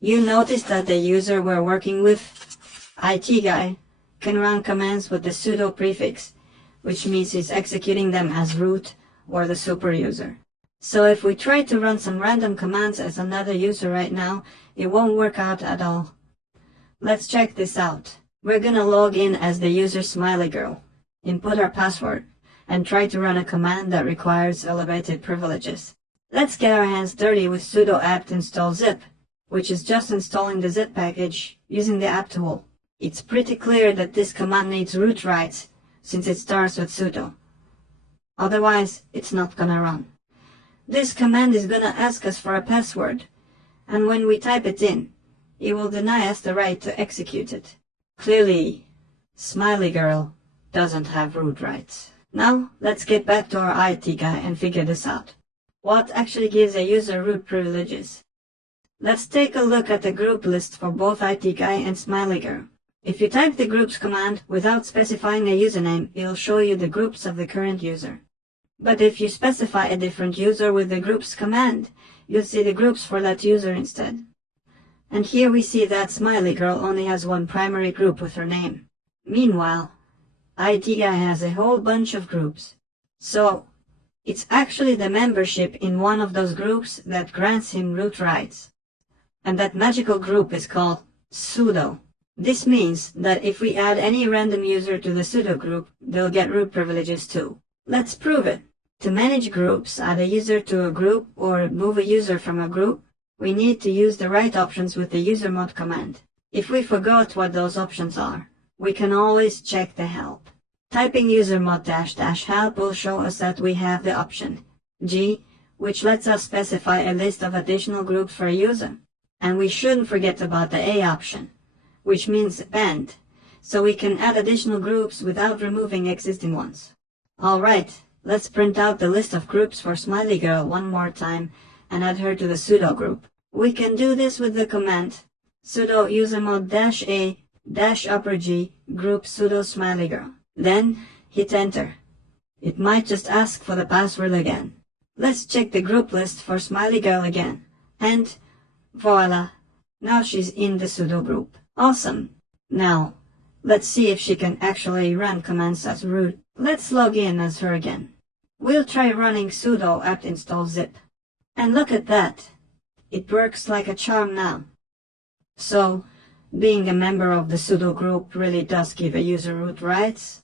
You notice that the user we're working with, IT guy, can run commands with the sudo prefix, which means he's executing them as root or the superuser. So if we try to run some random commands as another user right now, it won't work out at all. Let's check this out. We're gonna log in as the user smiley girl, input our password, and try to run a command that requires elevated privileges. Let's get our hands dirty with sudo apt install zip, which is just installing the zip package using the apt tool. It's pretty clear that this command needs root rights since it starts with sudo. Otherwise, it's not gonna run. This command is gonna ask us for a password, and when we type it in, it will deny us the right to execute it. Clearly, smiley girl doesn't have root rights. Now, let's get back to our IT guy and figure this out. What actually gives a user root privileges? Let's take a look at the group list for both IT guy and smiley girl. If you type the groups command without specifying a username, it'll show you the groups of the current user. But if you specify a different user with the groups command, you'll see the groups for that user instead. And here we see that smiley girl only has one primary group with her name. Meanwhile, IT guy has a whole bunch of groups. So, it's actually the membership in one of those groups that grants him root rights. And that magical group is called sudo. This means that if we add any random user to the sudo group, they'll get root privileges too. Let's prove it. To manage groups, add a user to a group or remove a user from a group, we need to use the right options with the usermod command. If we forgot what those options are, we can always check the help. Typing usermod --help will show us that we have the option G, which lets us specify a list of additional groups for a user. And we shouldn't forget about the A option, which means append, so we can add additional groups without removing existing ones. Alright, let's print out the list of groups for smiley girl one more time and add her to the sudo group. We can do this with the command sudo usermod -a-G group sudo smiley girl. Then hit enter. It might just ask for the password again. Let's check the group list for smiley girl again. And voila, now she's in the sudo group. Awesome. Now, let's see if she can actually run commands as root. Let's log in as her again. We'll try running sudo apt install zip. And look at that. It works like a charm now. So, being a member of the sudo group really does give a user root rights.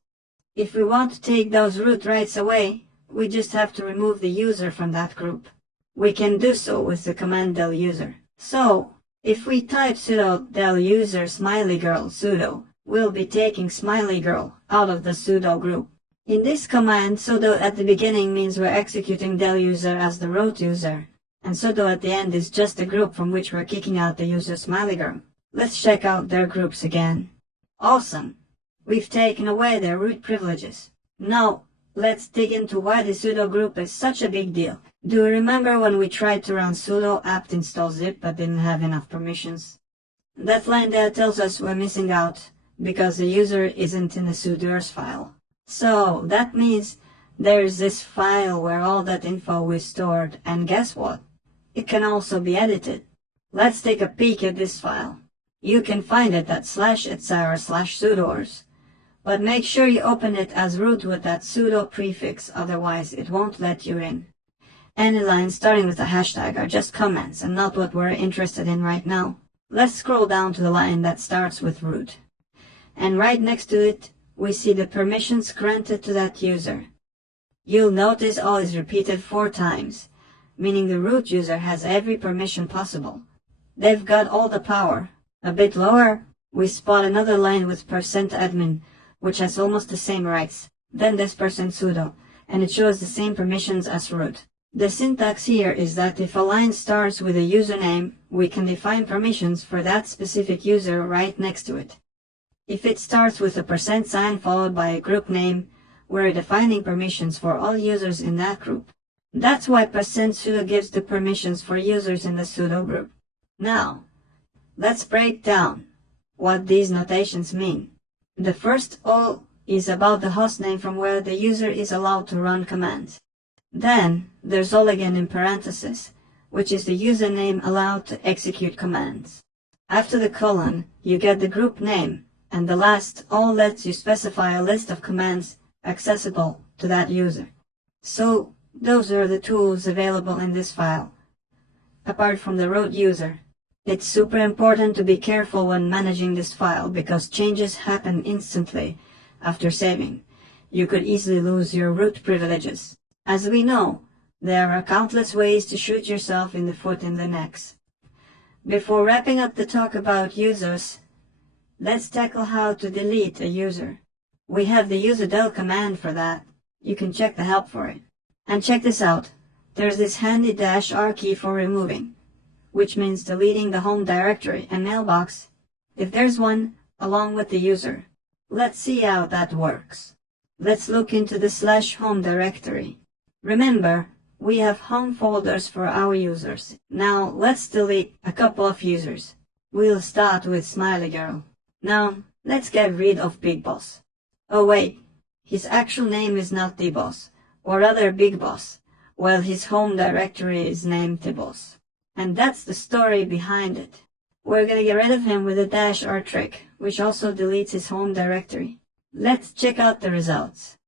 If we want to take those root rights away, we just have to remove the user from that group. We can do so with the command del user. So, if we type sudo del user smiley girl sudo, we'll be taking smiley girl out of the sudo group. In this command, sudo at the beginning means we're executing del user as the root user, and sudo at the end is just the group from which we're kicking out the user smiley girl. Let's check out their groups again. Awesome! We've taken away their root privileges. Now, let's dig into why the sudo group is such a big deal. Do you remember when we tried to run sudo apt install zip but didn't have enough permissions? That line there tells us we're missing out because the user isn't in the sudoers file. So that means there's this file where all that info is stored, and guess what? It can also be edited. Let's take a peek at this file. You can find it at /etc/sudoers. But make sure you open it as root with that sudo prefix, otherwise it won't let you in. Any lines starting with a hashtag are just comments and not what we're interested in right now. Let's scroll down to the line that starts with root. And right next to it, we see the permissions granted to that user. You'll notice all is repeated 4 times, meaning the root user has every permission possible. They've got all the power. A bit lower, we spot another line with %admin, which has almost the same rights. Then there's %sudo, and it shows the same permissions as root. The syntax here is that if a line starts with a username, we can define permissions for that specific user right next to it. If it starts with a %sign followed by a group name, we're defining permissions for all users in that group. That's why %sudo gives the permissions for users in the sudo group. Now, let's break down what these notations mean. The first O is about the hostname from where the user is allowed to run commands. Then, there's all again in parentheses, which is the username allowed to execute commands. After the colon, you get the group name, and the last all lets you specify a list of commands accessible to that user. So, those are the tools available in this file. Apart from the root user, it's super important to be careful when managing this file because changes happen instantly after saving. You could easily lose your root privileges. As we know, there are countless ways to shoot yourself in the foot in the neck. Before wrapping up the talk about users, let's tackle how to delete a user. We have the userdel command for that. You can check the help for it. And check this out. There's this handy -r key for removing, which means deleting the home directory and mailbox, if there's one, along with the user. Let's see how that works. Let's look into the /home directory. Remember, we have home folders for our users. Now let's delete a couple of users. We'll start with Smiley Girl. Now let's get rid of Big Boss. Oh wait, his actual name is not T-Boss, or rather Big Boss, while his home directory is named T-Boss. And that's the story behind it. We're gonna get rid of him with a -r trick, which also deletes his home directory. Let's check out the results.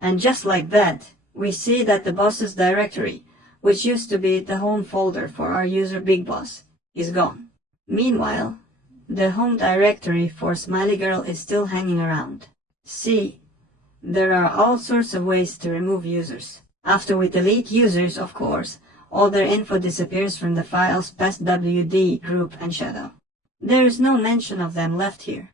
And just like that, we see that the boss's directory, which used to be the home folder for our user Big Boss, is gone. Meanwhile, the home directory for Smiley Girl is still hanging around. See, there are all sorts of ways to remove users. After we delete users, of course, all their info disappears from the files past WD, group, and shadow. There is no mention of them left here.